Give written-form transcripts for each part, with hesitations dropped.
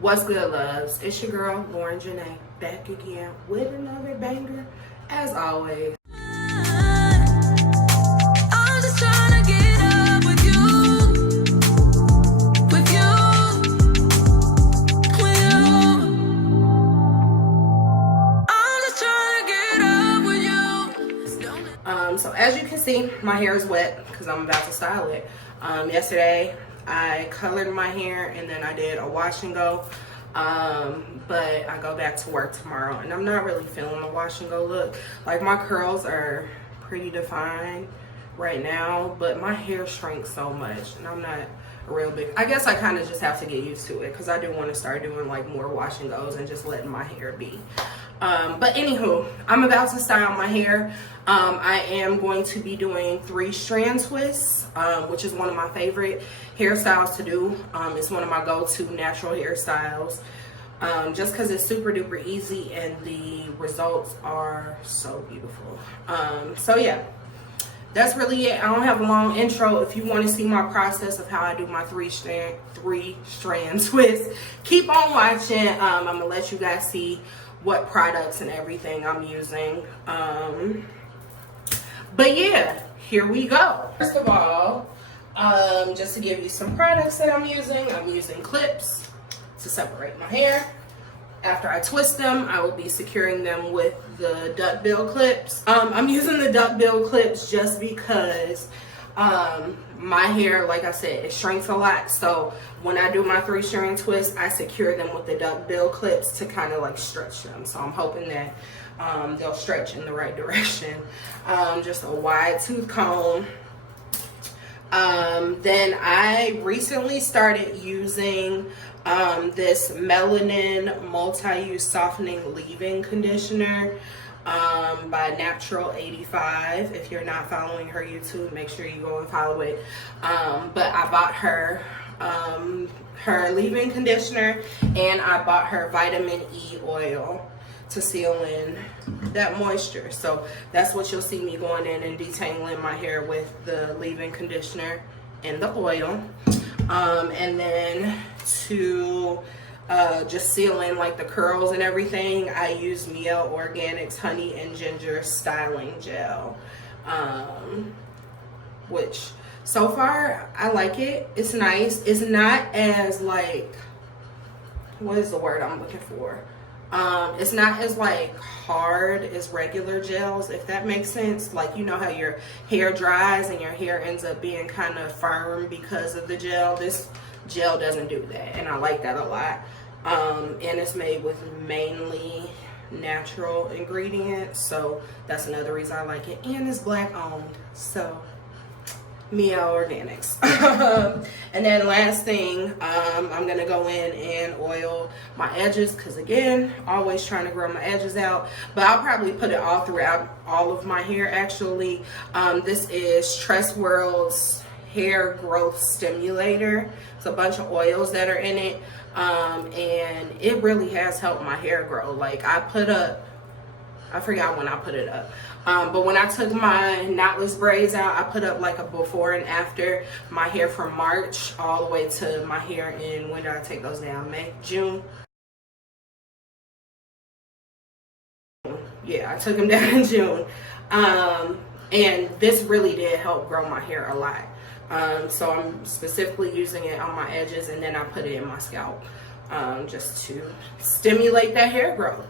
What's good, loves? It's your girl, Jenae, back again with another banger, as always. I'm just trying to get up with you, with you, with you. I'm just trying to get up with you. So as you can see, my hair is wet because I'm about to style it. Yesterday, I colored my hair and then I did a wash and go, but I go back to work tomorrow and I'm not really feeling the wash and go look. Like, my curls are pretty defined right now, but my hair shrinks so much and I'm not a real big, I guess I kind of just have to get used to it because I do want to start doing like more wash and goes and just letting my hair be. But anywho, I'm about to style my hair. I am going to be doing 3 strand twists, which is one of my favorite hairstyles to do. It's one of my go-to natural hairstyles, just because it's super duper easy and the results are so beautiful. So yeah, that's really it. I don't have a long intro. If you want to see my process of how I do my 3 strand twists, keep on watching. I'm gonna let you guys see what products and everything I'm using. But yeah, here we go. First of all, just to give you some products that I'm using clips to separate my hair. After I twist them, I will be securing them with the duckbill clips. I'm using the duckbill clips just because my hair, like I said, it shrinks a lot. So when I do my 3 strand twists, I secure them with the duckbill clips to kind of like stretch them. So I'm hoping that they'll stretch in the right direction. Just a wide tooth comb. Then I recently started using this Melanin multi-use softening leave-in conditioner by Natural 85. If you're not following her YouTube, make sure you go and follow it. But I bought her leave-in conditioner and I bought her vitamin E oil to seal in that moisture. So that's what you'll see me going in and detangling my hair with, the leave-in conditioner and the oil. And then to just seal in like the curls and everything, I use Miel Organics honey and ginger styling gel, which so far I like it. It's nice. It's not as like, what is the word I'm looking for? It's not as like hard as regular gels, if that makes sense. Like, you know how your hair dries and your hair ends up being kind of firm because of the gel. This gel doesn't do that, and I like that a lot. And it's made with mainly natural ingredients, so that's another reason I like it. And it's black owned, so Miel Organics. And then last thing, I'm gonna go in and oil my edges, because again, always trying to grow my edges out, but I'll probably put it all throughout all of my hair actually. This is Tress World's hair growth stimulator. It's a bunch of oils that are in it, and it really has helped my hair grow. Like, I forgot when I put it up, but when I took my knotless braids out, I put up like a before and after my hair from March all the way to my hair in, when did I take those down? June. Yeah, I took them down in June. And this really did help grow my hair a lot. So I'm specifically using it on my edges, and then I put it in my scalp, just to stimulate that hair growth.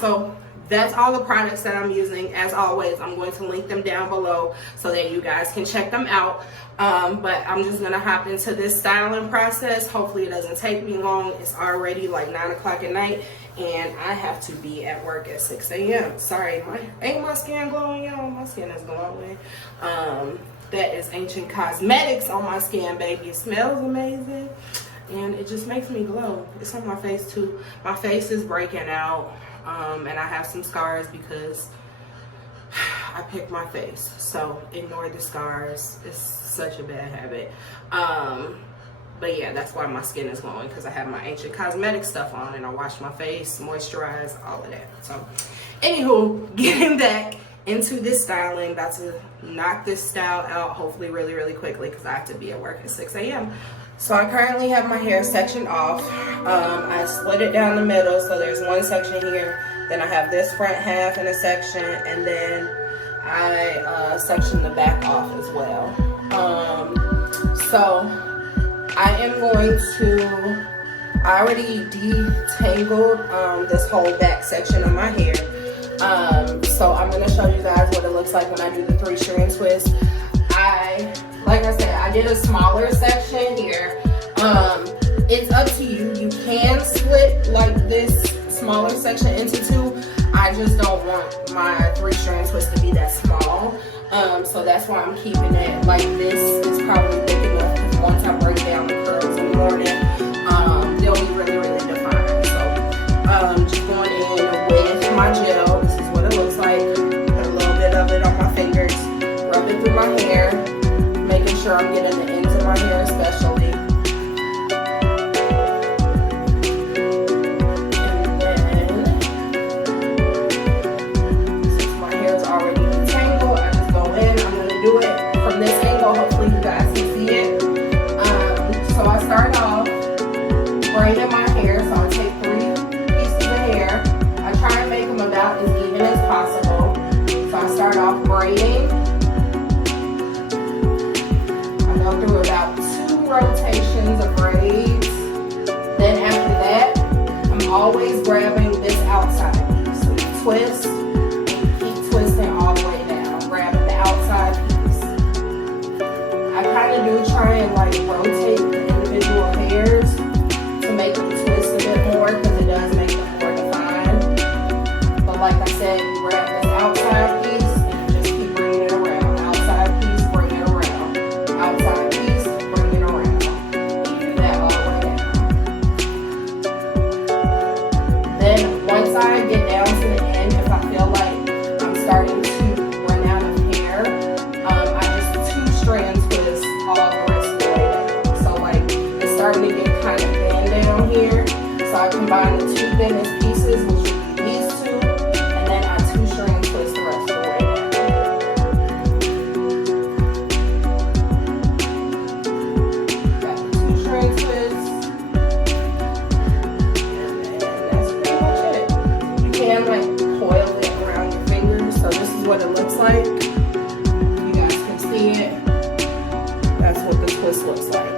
So that's all the products that I'm using. As always, I'm going to link them down below so that you guys can check them out. But I'm just gonna hop into this styling process. Hopefully it doesn't take me long. It's already like 9 o'clock at night and I have to be at work at 6 a.m. Sorry, ain't my skin glowing, y'all? My skin is glowing. That is Ancient Cosmetics on my skin, baby. It smells amazing and it just makes me glow. It's on my face too. My face is breaking out, and I have some scars because I picked my face, so ignore the scars. It's such a bad habit. But yeah, that's why my skin is glowing, because I have my Ancient Cosmetics stuff on and I wash my face, moisturize, all of that. So anywho, getting back into this styling, about to knock this style out hopefully really quickly because I have to be at work at 6 a.m. So I currently have my hair sectioned off. I split it down the middle, so there's one section here. Then I have this front half in a section, and then I section the back off as well. So I am going to, I already detangled this whole back section of my hair. So I'm going to show you guys what it looks like when I do the 3-strand twist. Like I said, I did a smaller section here. It's up to you. You can split like this smaller section into 2. I just don't want my 3-strand twist to be that small. So that's why I'm keeping it like this. It's probably thick enough because once I break down the curls in the morning, they'll be really, really defined. So just going in with my gel. This is what it looks like. Put a little bit of it on my fingers. Rub it through my hair. Making sure I'm getting the ends of my hair especially. Braiding my hair, so I take 3 pieces of hair. I try and make them about as even as possible. So I start off braiding. I go through about 2 rotations of braids. Then after that, I'm always grabbing this outside piece. So you twist, and you keep twisting all the way down, grabbing the outside piece. I kind of do try and like rotate the individual hairs to make them twist a bit more because it does make them more defined. But like I said, you grab this outside piece and you just keep bringing it around. Outside piece, bring it around. Outside piece, bring it around. And you do that all the way down. Then once I get down to the end, if I feel like I'm starting to run out of hair, I just 2-strand twist all the rest of the way down. So like it's starting to get kind of down here, so I combine the 2 thinnest pieces, which would be these 2, and then I 2-strand twist the rest of the way down. Got the 2-strand twist, and then that's pretty much it. You can like coil it around your fingers, so this is what it looks like. You guys can see it. That's what the twist looks like.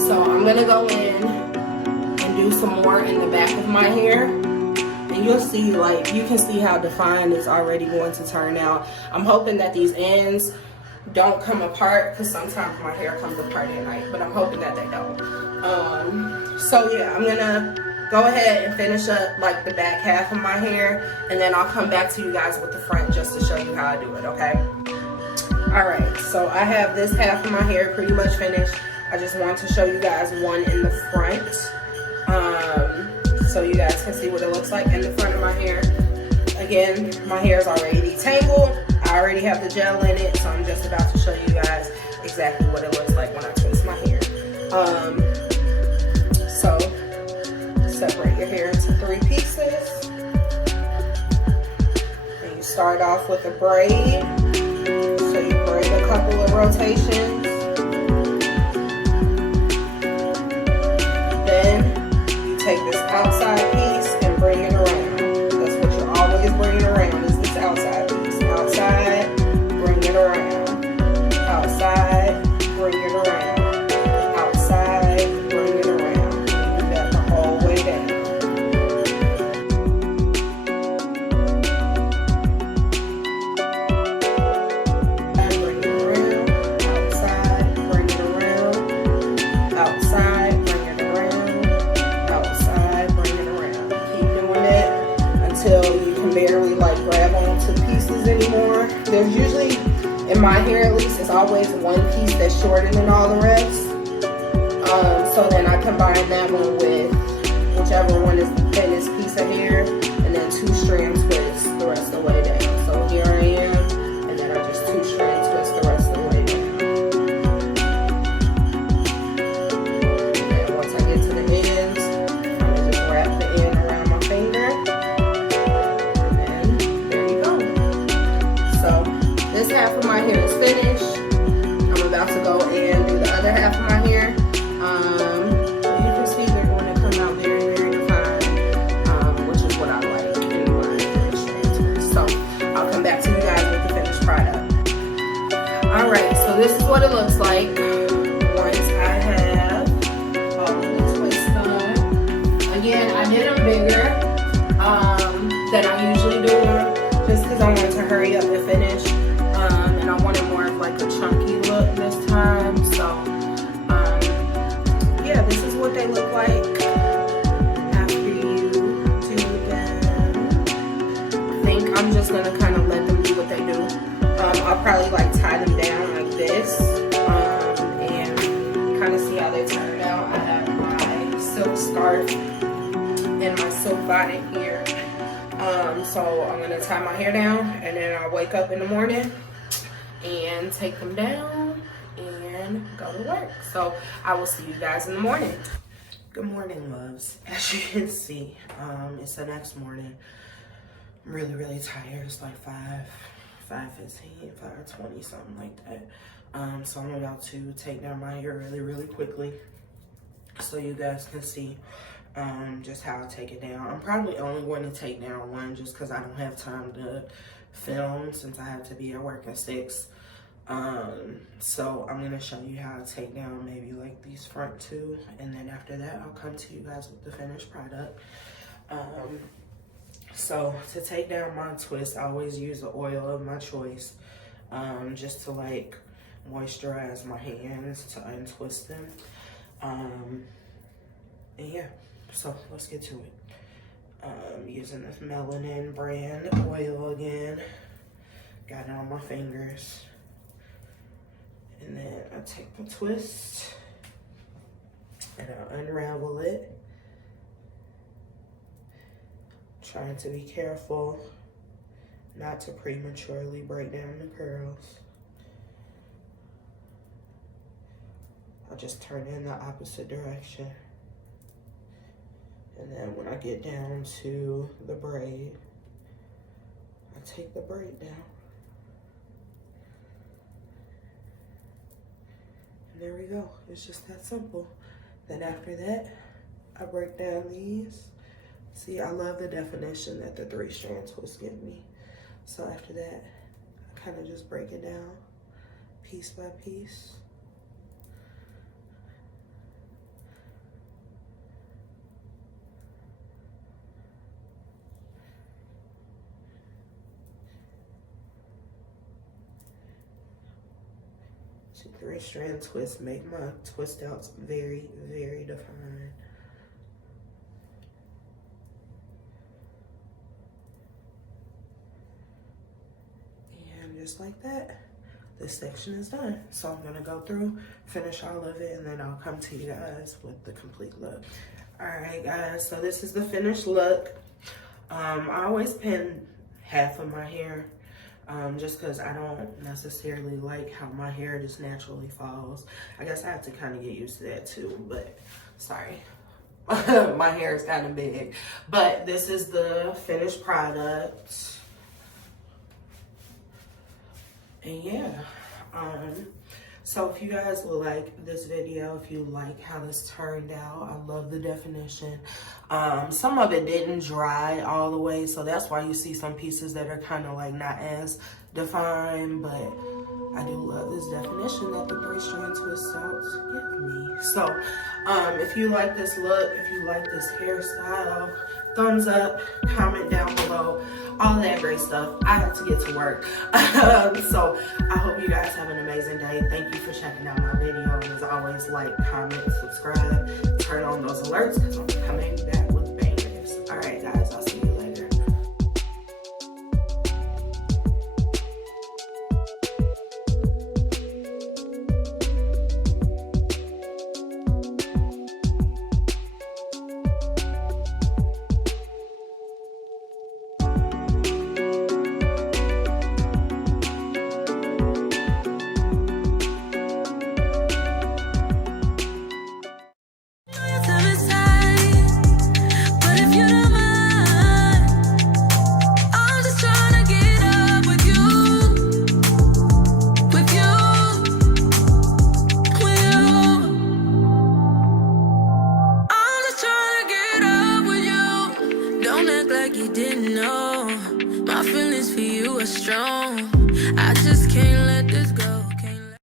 So I'm gonna go in and do some more in the back of my hair, and you'll see, like, you can see how defined it's already going to turn out. I'm hoping that these ends don't come apart because sometimes my hair comes apart at night, but I'm hoping that they don't. So yeah, I'm gonna go ahead and finish up like the back half of my hair, and then I'll come back to you guys with the front just to show you how I do it, okay? Alright, so I have this half of my hair pretty much finished. I just want to show you guys one in the front, so you guys can see what it looks like in the front of my hair. Again, my hair is already detangled. I already have the gel in it, so I'm just about to show you guys exactly what it looks like when I twist my hair. So separate your hair into 3 pieces, and you start off with a braid. So you braid a couple of rotations. Take this outside piece and bring it around. That's what you're always bringing around, is this outside piece. Outside, bring it around. Outside, bring it around. Outside, bring it around. You do that the whole way down. Bring it around. Outside, bring it around. Outside, bring it around. Outside, bring it around. Keep doing that until you can barely like grab onto pieces anymore. There's usually, in my hair at least, it's always one piece that's shorter than all the rest. So then I combine that one with whichever one is the thinnest piece of hair, and then 2-strand twist the rest of the way down. So here I am, and then I just 2-strand twist the rest of the way down. This half of my hair is finished. I'm about to go and do the other half like once I have all of the twists done. Again, I did them bigger than I usually do them, just because I wanted to hurry up and finish. And I wanted more of like a chunky look this time. So yeah, this is what they look like after you do them. I think I'm just gonna kind of let them do what they do. I'll probably like tie them down like this and kind of see how they turn out. I have my silk scarf and my silk bonnet here. So I'm gonna tie my hair down and then I'll wake up in the morning and take them down and go to work. So I will see you guys in the morning. Good morning, loves. As you can see, it's the next morning. I'm really tired. It's like 5:15, 5:20, something like that. So I'm about to take down my hair really quickly so you guys can see just how I take it down. I'm probably only going to take down one just because I don't have time to film since I have to be at work at 6. So I'm gonna show you how to take down maybe like these front two, and then after that I'll come to you guys with the finished product. So to take down my twist, I always use the oil of my choice, just to like moisturize my hands to untwist them. And yeah, so let's get to it. Using this Melanin brand oil again. Got it on my fingers. And then I take the twist and I unravel it. Trying to be careful not to prematurely break down the curls. I'll just turn in the opposite direction. And then when I get down to the braid, I take the braid down. And there we go. It's just that simple. Then after that, I break down these. See, I love the definition that the 3-strand twist give me. So after that, I kind of just break it down piece by piece. So 3-strand twists make my twist outs very defined. Just like that, this section is done. So I'm gonna go through, finish all of it, and then I'll come to you guys with the complete look. All right, guys, so this is the finished look. I always pin half of my hair just because I don't necessarily like how my hair just naturally falls. I guess I have to kind of get used to that too, but sorry. My hair is kind of big. But this is the finished product. And yeah, so if you guys will like this video, if you like how this turned out, I love the definition. Some of it didn't dry all the way, so that's why you see some pieces that are kind of like not as defined, but I do love this definition that the 3-strand twist outs give me. So if you like this look, if you like this hairstyle, thumbs up, comment down below, all that great stuff. I have to get to work. So I hope you guys have an amazing day. Thank you for checking out my video. And as always, like, comment, subscribe, turn on those alerts because I'm coming back with bangers. All right, guys, I'll see you later. My feelings for you are strong. I just can't let this go.